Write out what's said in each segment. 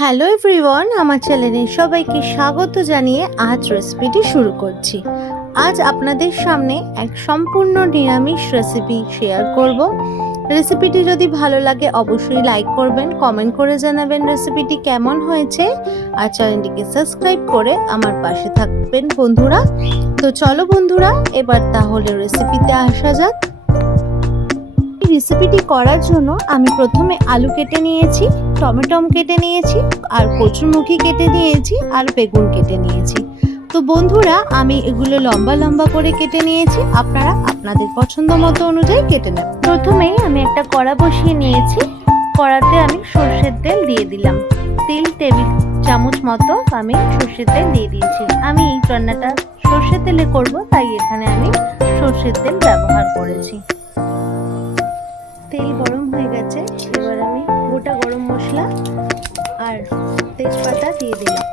Hello everyone আমার চ্যানেলে সবাইকে স্বাগত জানিয়ে আজ রেসিপিটি শুরু করছি। আজ আপনাদের সামনে এক সম্পূর্ণ নিরামিষ রেসিপি শেয়ার করব। রেসিপিটি যদি ভালো লাগে অবশ্যই লাইক করবেন কমেন্ট করে জানাবেন রেসিপিটি কেমন হয়েছে। আর চ্যানেলটিকে সাবস্ক্রাইব করে আমার পাশে থাকবেন বন্ধুরা। তো চলো বন্ধুরা, এবার তাহলে রেসিপিতে আসা যাক। রেসিপিটি করার জন্য আমি প্রথমে আলু কেটে নিয়েছি, টমেটম কেটে নিয়েছি আর কচুরমুখী কেটে নিয়েছি আর বেগুন কেটে নিয়েছি। তো বন্ধুরা, আমি এগুলো লম্বা লম্বা করে কেটে নিয়েছি। আপনারা আপনাদের পছন্দ মতো অনুযায়ী কেটে নেন। প্রথমেই আমি একটা কড়া বসিয়ে নিয়েছি। কড়াতে আমি সর্ষের তেল দিয়ে দিলাম। তেল টেবিল চামচ মতো আমি সর্ষের তেল দিয়ে দিয়েছি। আমি এই রান্নাটা সর্ষের তেলে করব, তাই এখানে আমি সর্ষের তেল ব্যবহার করেছি। তেল গরম হয়ে গেছে এবার আমি গোটা গরম মশলা আর তেজপাতা দিয়ে দিলাম।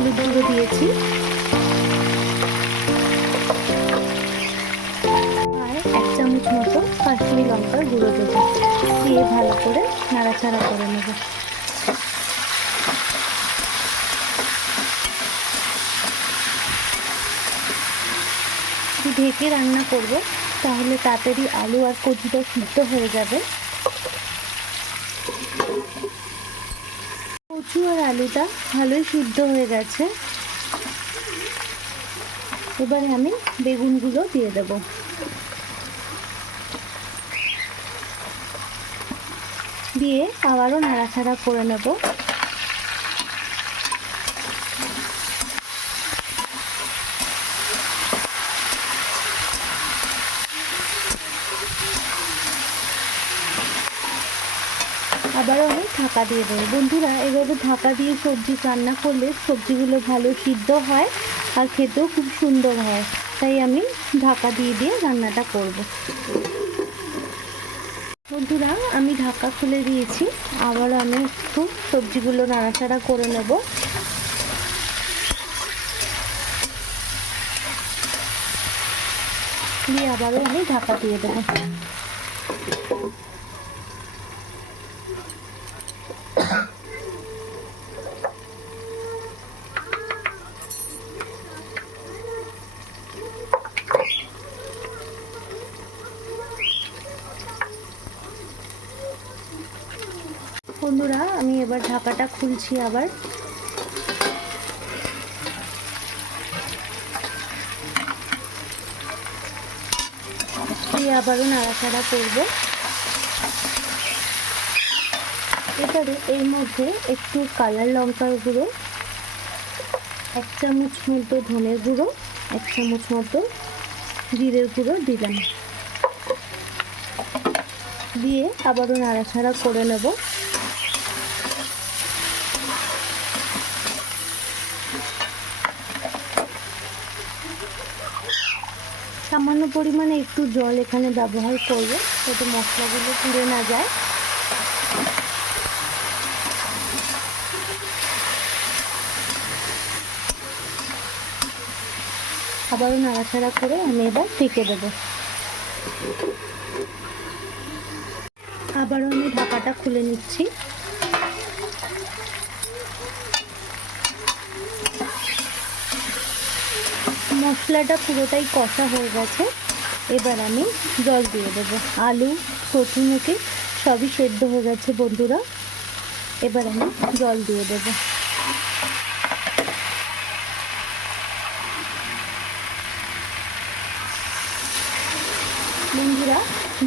হলুদ গুঁড়ো দিয়েছি। আর এক চামচ মতো কাশ্মীরি লঙ্কার গুঁড়ো দেবো। দিয়ে ভালো করে নাড়াচাড়া করে নেব। ঢেকে রান্না করব, তাহলে তাড়াতাড়ি আলু আর কচুটা সিদ্ধ হয়ে যাবে। কচু আর আলুটা ভালোই সিদ্ধ হয়ে গেছে। এবারে আমি বেগুনগুলো দিয়ে দেব। দিয়ে আবারও নাড়াছাড়া করে নেব। আবারও আমি ঢাকা দিয়ে দেবো। বন্ধুরা, এভাবে ঢাকা দিয়ে সবজি রান্না করলে সবজিগুলো ভালো সিদ্ধ হয় আর খেতেও খুব সুন্দর হয়। তাই আমি ঢাকা দিয়ে দিয়ে রান্নাটা করব। বন্ধুরা, আমি ঢাকা খুলে দিয়েছি। আবারও আমি একটু সবজিগুলো নাড়াচাড়া করে নেব। দিয়ে আবারও আমি ঢাকা দিয়ে দেবো। বন্ধুরা, আমি এবার ঢাকাটা খুলছি আবার। আবারও নাড়াচাড়া করব। এবারে এর মধ্যে একটু কালার লঙ্কার গুঁড়ো, এক চামচ মতো ধনের গুঁড়ো, এক চামচ মতো জিরের গুঁড়ো দিলাম। দিয়ে আবারও নাড়াচাড়া করে নেব। সামান্য পরিমাণে একটু জল এখানে ব্যবহার করব, যাতে মশলাগুলো পুড়ে না যায়। আবারও নাড়াচাড়া করে আমি এবার ঢেকে দেবো। আবারও আমি ঢাকাটা খুলে নিচ্ছি। মশলাটা পুরোটাই কষা হয়ে গেছে। এবার আমি জল দিয়ে দেবো। আলু কচু মেখে সবই সেদ্ধ হয়ে গেছে বন্ধুরা। এবার আমি জল দিয়ে দেবো। বন্ধুরা,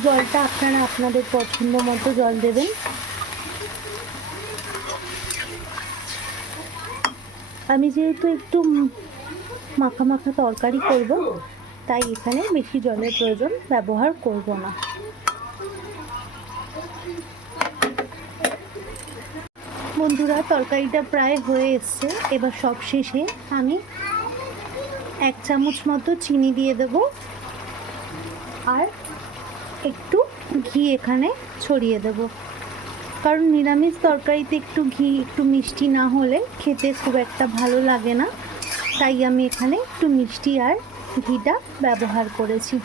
জলটা আপনারা আপনাদের পছন্দ মতো জল দেবেন। আমি যেহেতু একটু মাখা মাখা তরকারি করব, তাই এখানে বেশি জলের প্রয়োজন ব্যবহার করব না। বন্ধুরা, তরকারিটা প্রায় হয়ে এসছে। এবার সব শেষে আমি এক চামচ মতো চিনি দিয়ে দেব আর একটু ঘি এখানে ছড়িয়ে দেব। কারণ নিরামিষ তরকারিতে একটু ঘি, একটু মিষ্টি না হলে খেতে খুব একটা ভালো লাগে না। তাই আমি এখানে একটু মিষ্টি আর ঘিটা ব্যবহার করেছি।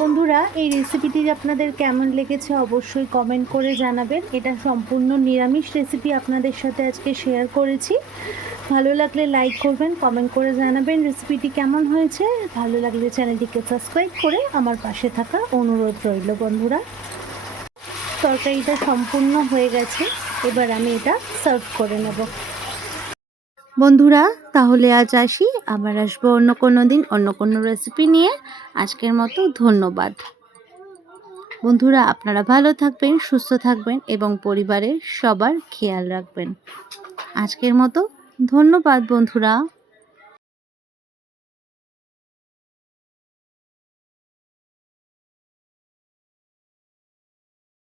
বন্ধুরা, এই রেসিপিটি আপনাদের কেমন লেগেছে অবশ্যই কমেন্ট করে জানাবেন। এটা সম্পূর্ণ নিরামিষ রেসিপি আপনাদের সাথে আজকে শেয়ার করেছি। ভালো লাগলে লাইক করবেন কমেন্ট করে জানাবেন রেসিপিটি কেমন হয়েছে। ভালো লাগলে চ্যানেলটিকে সাবস্ক্রাইব করে আমার পাশে থাকা অনুরোধ রইল বন্ধুরা। তরকারিটা সম্পূর্ণ হয়ে গেছে। এবার আমি এটা সার্ভ করে নেব। বন্ধুরা, তাহলে আজ আসি। আবার আসব অন্য কোনো দিন, অন্য কোনো রেসিপি নিয়ে। আজকের মতো ধন্যবাদ। বন্ধুরা, আপনারা ভালো থাকবেন, সুস্থ থাকবেন এবং পরিবারের সবার খেয়াল রাখবেন। আজকের মতো ধন্যবাদ, বন্ধুরা।